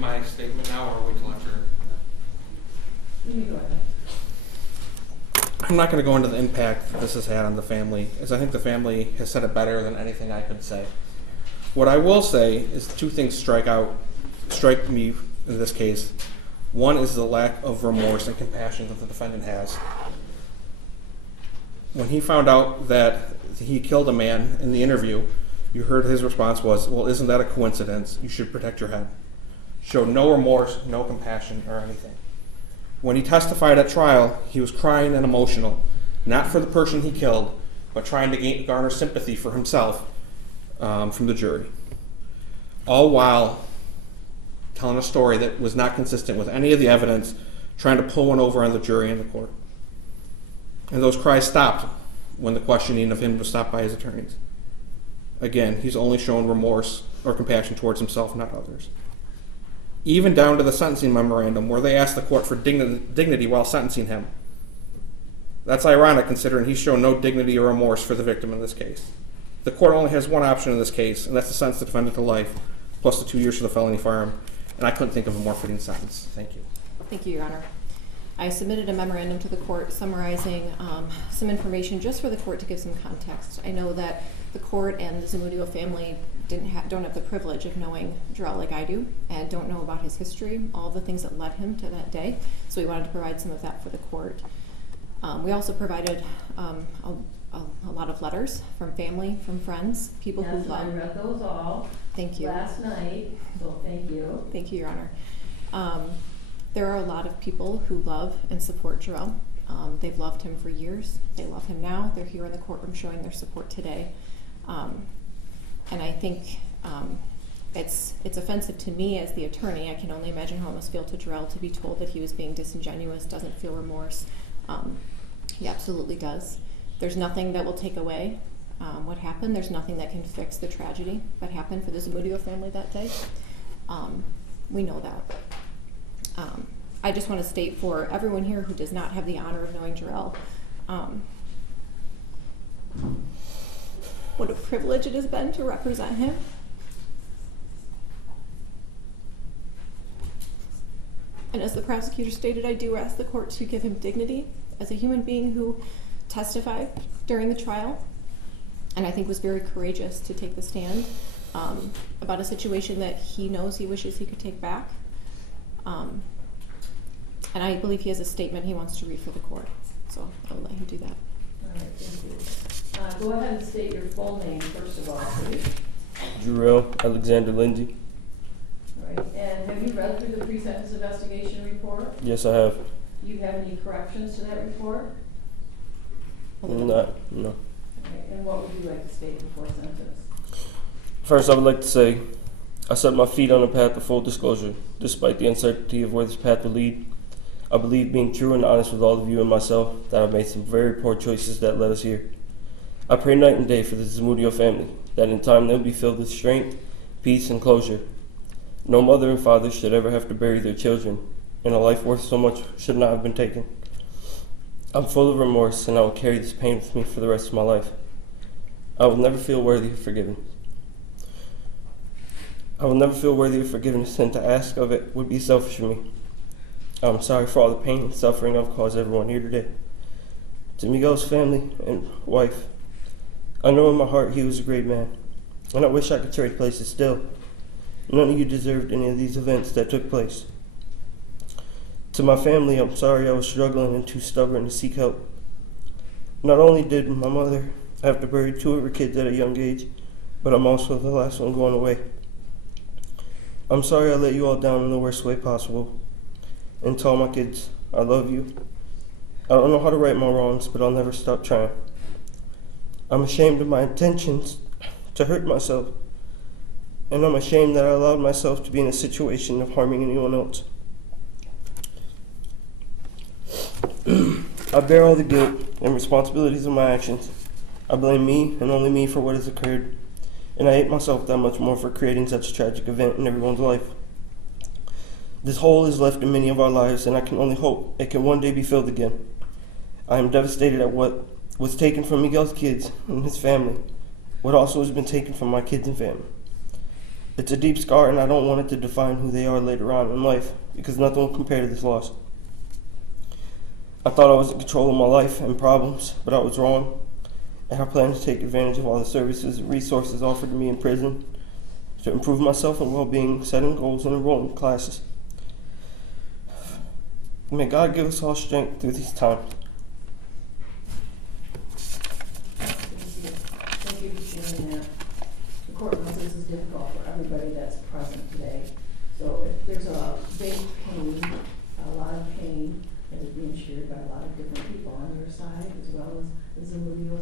give my statement now or wait till after? You go ahead. I'm not going to go into the impact that this has had on the family, as I think the family has said it better than anything I could say. What I will say is two things strike me in this case. One is the lack of remorse and compassion that the defendant has. When he found out that he killed a man in the interview, you heard his response was, well, isn't that a coincidence? You should protect your head. Showed no remorse, no compassion, or anything. When he testified at trial, he was crying and emotional, not for the person he killed, but trying to garner sympathy for himself from the jury. All while telling a story that was not consistent with any of the evidence, trying to pull one over on the jury and the court. And those cries stopped when the questioning of him was stopped by his attorneys. Again, he's only shown remorse or compassion towards himself, not others. Even down to the sentencing memorandum where they asked the court for dignity while sentencing him. That's ironic considering he's shown no dignity or remorse for the victim in this case. The court only has one option in this case, and that's to sentence the defendant to life, plus the 2 years for the felony firearm, and I couldn't think of a more fitting sentence. Thank you. Thank you, Your Honor. I submitted a memorandum to the court summarizing some information just for the court to give some context. I know that the court and the Zamudio family don't have the privilege of knowing Jarrell like I do, and don't know about his history, all the things that led him to that day. So we wanted to provide some of that for the court. We also provided a lot of letters from family, from friends, people who love. I read those all. Thank you. Last night, so thank you. Thank you, Your Honor. There are a lot of people who love and support Jarrell. They've loved him for years. They love him now. They're here in the courtroom showing their support today. And I think it's offensive to me as the attorney. I can only imagine how it must feel to Jarrell to be told that he was being disingenuous, doesn't feel remorse. He absolutely does. There's nothing that will take away what happened. There's nothing that can fix the tragedy that happened for the Zamudio family that day. We know that. I just want to state for everyone here who does not have the honor of knowing Jarrell, what a privilege it has been to represent him. And as the prosecutor stated, I do ask the court to give him dignity as a human being who testified during the trial, and I think was very courageous to take the stand about a situation that he knows he wishes he could take back. And I believe he has a statement he wants to read for the court, so I'll let him do that. All right, thank you. Go ahead and state your full name first of all, please. Jarrell Alexander Lindsay. All right, and have you read through the pre-sentence investigation report? Yes, I have. Do you have any corrections to that report? No. Okay, and what would you like to state before sentence? First, I would like to say I set my feet on a path of full disclosure, despite the uncertainty of where this path will lead. I believe being true and honest with all of you and myself that I've made some very poor choices that led us here. I pray night and day for the Zamudio family, that in time they'll be filled with strength, peace, and closure. No mother and father should ever have to bury their children, and a life worth so much should not have been taken. I'm full of remorse, and I will carry this pain with me for the rest of my life. I will never feel worthy of forgiveness. And to ask of it would be selfish of me. I'm sorry for all the pain and suffering I've caused everyone here today. To Miguel's family and wife, I know in my heart he was a great man, and I wish I could trade places still. None of you deserved any of these events that took place. To my family, I'm sorry I was struggling and too stubborn to seek help. Not only did my mother have to bury 2 of her kids at a young age, but I'm also the last one going away. I'm sorry I let you all down in the worst way possible. And to all my kids, I love you. I don't know how to right my wrongs, but I'll never stop trying. I'm ashamed of my intentions to hurt myself, and I'm ashamed that I allowed myself to be in a situation of harming anyone else. I bear all the guilt and responsibilities of my actions. I blame me and only me for what has occurred, and I hate myself that much more for creating such a tragic event in everyone's life. This hole is left in many of our lives, and I can only hope it can one day be filled again. I am devastated at what was taken from Miguel's kids and his family, what also has been taken from my kids and family. It's a deep scar, and I don't want it to define who they are later on in life, because nothing will compare to this loss. I thought I was in control of my life and problems, but I was wrong, and I plan to take advantage of all the services and resources offered to me in prison to improve myself and well-being, setting goals, and enrolling in classes. May God give us all strength through these times. Thank you for sharing that. The court knows this is difficult for everybody that's present today. So if there's a big pain, a lot of pain that is being shared by a lot of different people on your side as well as the Zoom videos,